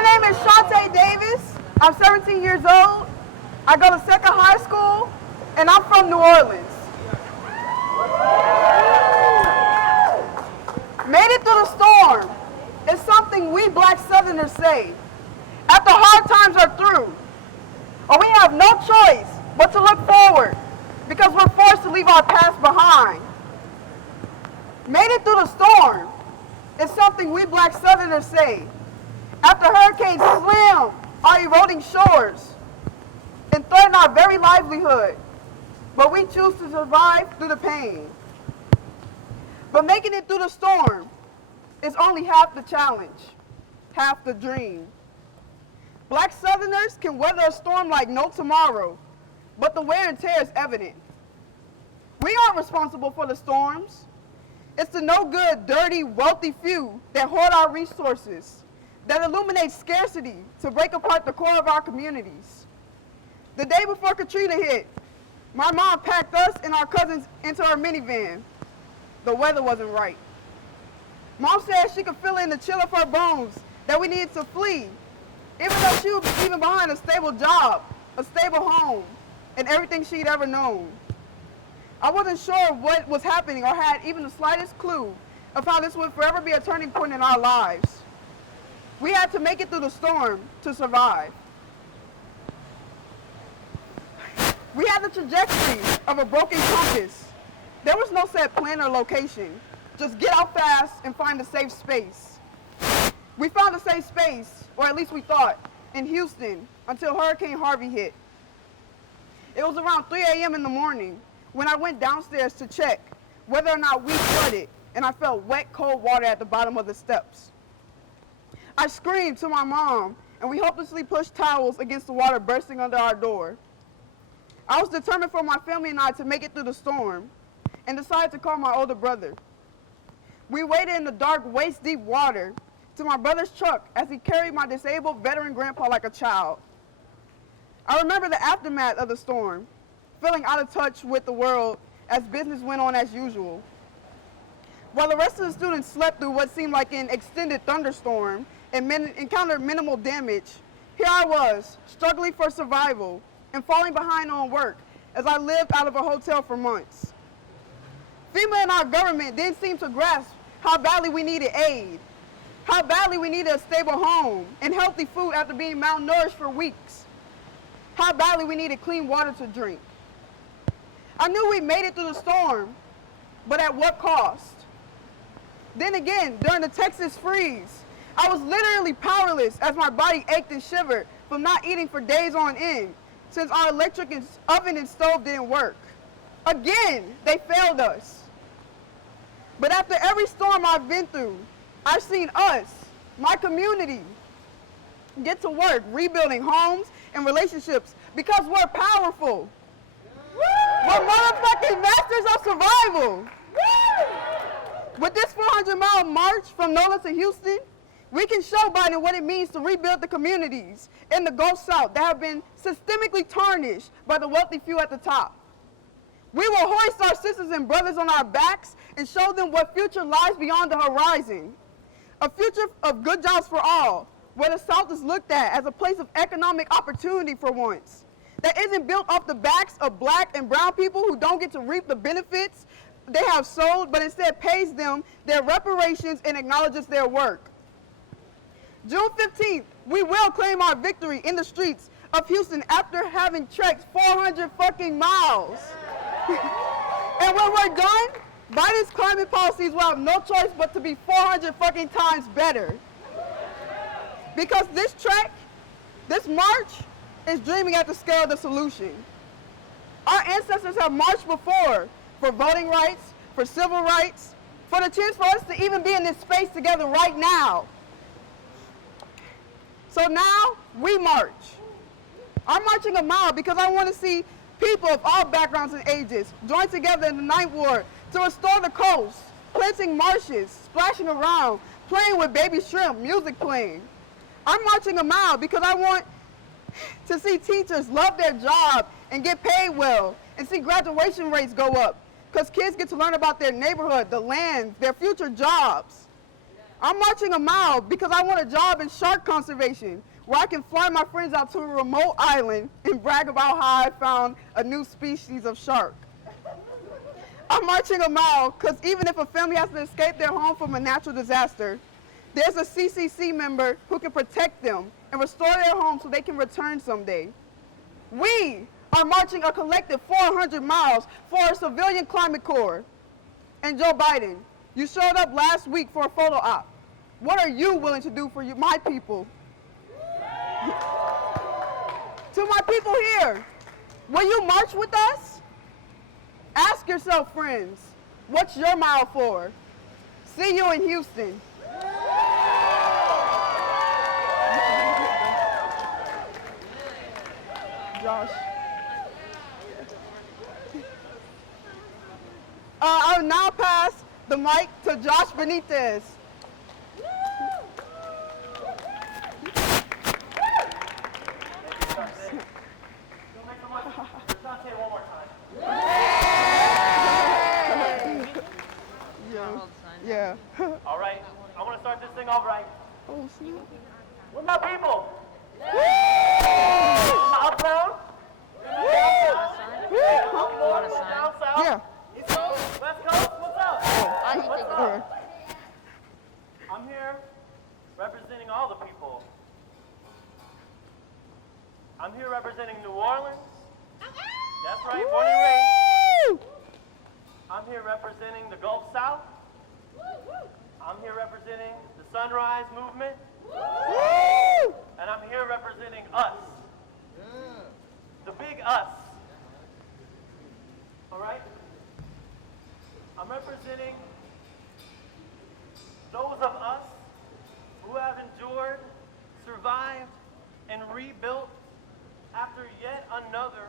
My name is Chante Davis. I'm 17 years old. I go to Second High School, and I'm from New Orleans. Made it through the storm is something we black Southerners say after hard times are through, or we have no choice but to look forward because we're forced to leave our past behind. Made it through the storm is something we black Southerners say after hurricanes slam our eroding shores and threaten our very livelihood, but we choose to survive through the pain. But making it through the storm is only half the challenge, half the dream. Black Southerners can weather a storm like no tomorrow, but the wear and tear is evident. We aren't responsible for the storms. It's the no good, dirty, wealthy few that hoard our resources, that illuminate scarcity to break apart the core of our communities. The day before Katrina hit, my mom packed us and our cousins into her minivan. The weather wasn't right. Mom said she could feel it in the chill of her bones that we needed to flee, even though she was leaving behind a stable job, a stable home, and everything she'd ever known. I wasn't sure what was happening or had even the slightest clue of how this would forever be a turning point in our lives. We had to make it through the storm to survive. We had the trajectory of a broken compass. There was no set plan or location. Just get out fast and find a safe space. We found a safe space, or at least we thought, in Houston until Hurricane Harvey hit. It was around 3 a.m. in the morning when I went downstairs to check whether or not we flooded, and I felt wet, cold water at the bottom of the steps. I screamed to my mom, and we hopelessly pushed towels against the water bursting under our door. I was determined for my family and I to make it through the storm, and decided to call my older brother. We waited in the dark, waist-deep water to my brother's truck as he carried my disabled veteran grandpa like a child. I remember the aftermath of the storm, feeling out of touch with the world as business went on as usual. While the rest of the students slept through what seemed like an extended thunderstorm and encountered minimal damage, here I was, struggling for survival and falling behind on work as I lived out of a hotel for months. FEMA and our government didn't seem to grasp how badly we needed aid, how badly we needed a stable home and healthy food after being malnourished for weeks, how badly we needed clean water to drink. I knew we made it through the storm, but at what cost? Then again, during the Texas freeze, I was literally powerless as my body ached and shivered from not eating for days on end since our electric oven and stove didn't work. Again, they failed us. But after every storm I've been through, I've seen us, my community, get to work rebuilding homes and relationships because we're powerful. We're motherfucking masters of survival. With this 400-mile march from NOLA to Houston, we can show Biden what it means to rebuild the communities in the Gulf South that have been systemically tarnished by the wealthy few at the top. We will hoist our sisters and brothers on our backs and show them what future lies beyond the horizon. A future of good jobs for all, where the South is looked at as a place of economic opportunity for once, that isn't built off the backs of black and brown people who don't get to reap the benefits they have sold, but instead pays them their reparations and acknowledges their work. June 15th, we will claim our victory in the streets of Houston after having trekked 400 fucking miles. And when we're done, Biden's climate policies will have no choice but to be 400 fucking times better. Because this trek, this march, is dreaming at the scale of the solution. Our ancestors have marched before for voting rights, for civil rights, for the chance for us to even be in this space together right now. So now, we march. I'm marching a mile because I want to see people of all backgrounds and ages join together in the Ninth Ward to restore the coast, planting marshes, splashing around, playing with baby shrimp, music playing. I'm marching a mile because I want to see teachers love their job and get paid well, and see graduation rates go up, because kids get to learn about their neighborhood, the land, their future jobs. I'm marching a mile because I want a job in shark conservation, where I can fly my friends out to a remote island and brag about how I found a new species of shark. I'm marching a mile because even if a family has to escape their home from a natural disaster, there's a CCC member who can protect them and restore their home so they can return someday. We are marching a collective 400 miles for a civilian climate corps. And Joe Biden, you showed up last week for a photo op. What are you willing to do for my people? To my people here, will you march with us? Ask yourself, friends, what's your mile for? See you in Houston. Josh. I'll now pass the mic to Josh Benitez. Chante one more time. Yeah. All right, I want to start this thing off right. Oh, snap. With my people. Uptown. Down south. Yeah. East Coast, West Coast. What's up? What's up? I'm here representing all the people. I'm here representing New Orleans. That's right, born and raised. I'm here representing the Gulf South. I'm here representing the Sunrise Movement. And I'm here representing us. The big us. All right? I'm representing those of us who have endured, survived, and rebuilt after yet another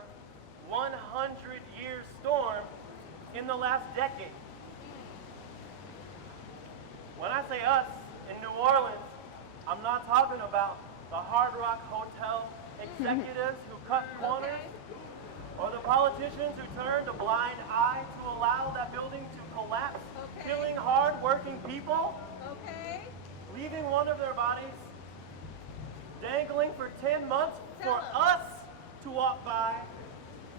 100-year storm in the last decade. When I say us in New Orleans, I'm not talking about the Hard Rock Hotel executives who cut corners, or the politicians who turned a blind eye to allow that building to collapse, killing hard-working people, leaving one of their bodies dangling for 10 months for us to walk by,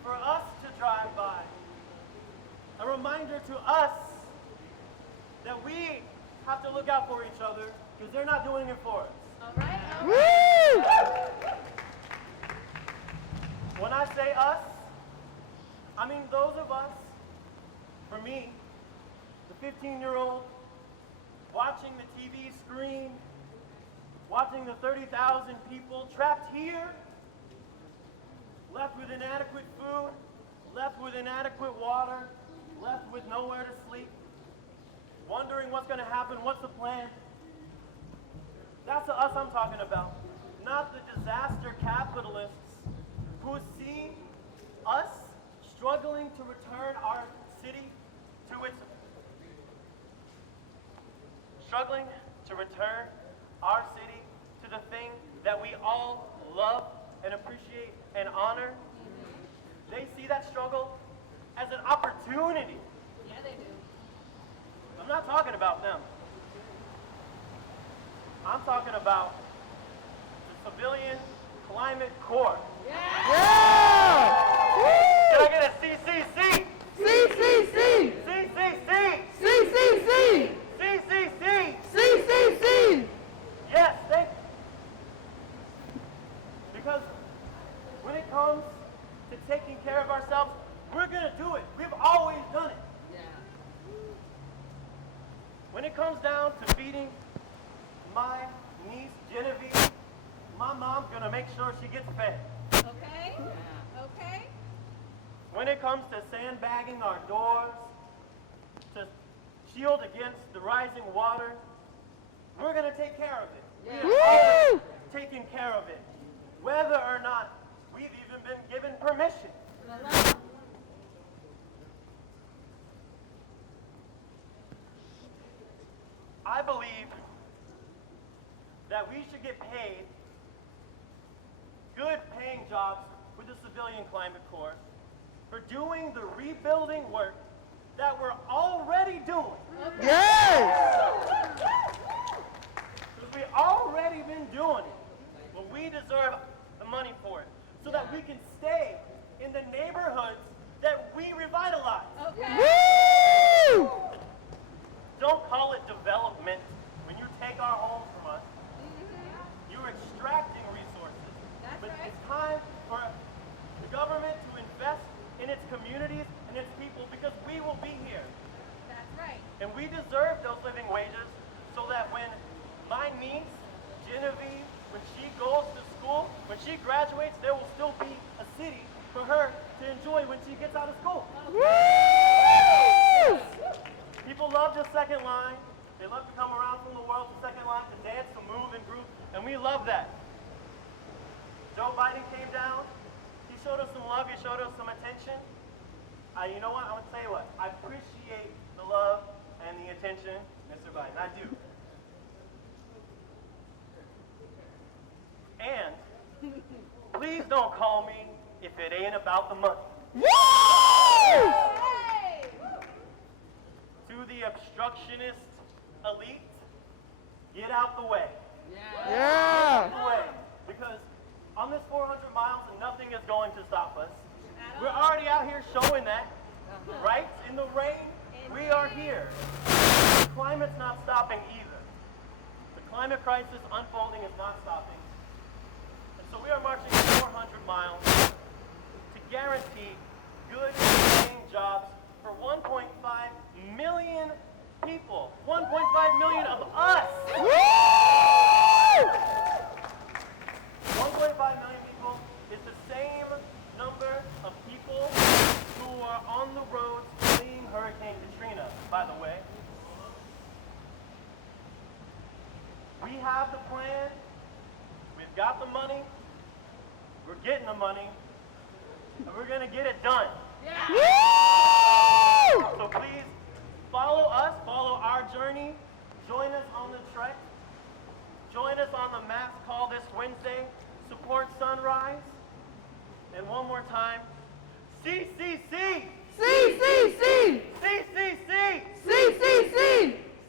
for us to drive by. A reminder to us that we have to look out for each other because they're not doing it for us. All right. Woo! When I say us, I mean those of us, for me, the 15-year-old, watching the TV screen, watching the 30,000 people trapped here, left with inadequate food, left with inadequate water, left with nowhere to sleep, wondering what's going to happen, what's the plan. That's the us I'm talking about, not the disaster capitalists who see us struggling to return our city to its the thing that we all love and appreciate and honor. They see that struggle as an opportunity. Yeah, they do. I'm not talking about them. I'm talking about the Civilian Climate Corps. Yeah! Can I get a CCC? CCC! CCC! CCC! CCC! CCC! Yes, thank you. Because when it comes to taking care of ourselves, we're going to do it. We've always done it. Yeah. When it comes down to feeding my niece Genevieve, my mom's going to make sure she gets fed. Okay? Yeah. Okay? When it comes to sandbagging our doors, to shield against the rising water, we're going to take care of it. Yeah. We have always taken care of it, whether or not we've even been given permission. I believe that we should get paid good paying jobs with the Civilian Climate Corps for doing the rebuilding work that we're already doing. Yes! already been doing it, but we deserve the money for it so that we can stay in the neighborhoods that we revitalize. Okay. Woo! Don't call it development when you take our homes from us. You're extracting resources. That's But right. it's time for the government to invest in its communities and its people because we will be here. That's right. And we deserve those living wages so that when my niece, Genevieve, when she goes to school, when she graduates, there will still be a city for her to enjoy when she gets out of school. Woo! People love the second line. They love to come around from the world to second line to dance, to move and group, and we love that. Joe Biden came down. He showed us some love. He showed us some attention. You know what? I'm going to tell you what. I appreciate the love and the attention, Mr. Biden. I do. And please don't call me if it ain't about the money. Woo! Hey! To the obstructionist elite, get out the way. Yeah. Get away. Because on this 400 miles, nothing is going to stop us. At We're all. already out here showing that, right? In the rain, we are here. The climate's not stopping either. The climate crisis unfolding is not stopping. And so we are marching 400 miles to guarantee good paying jobs for 1.5 million people. 1.5 million of us. Woo! 1.5 million people is the same number of people who are on the roads fleeing Hurricane Katrina, by the way. We have the plan. We've got the money. We're getting the money. And we're going to get it done. Woo! So please follow us, follow our journey. Join us on the trek. Join us on the mass call this Wednesday. Support Sunrise. And one more time, CCC! CCC!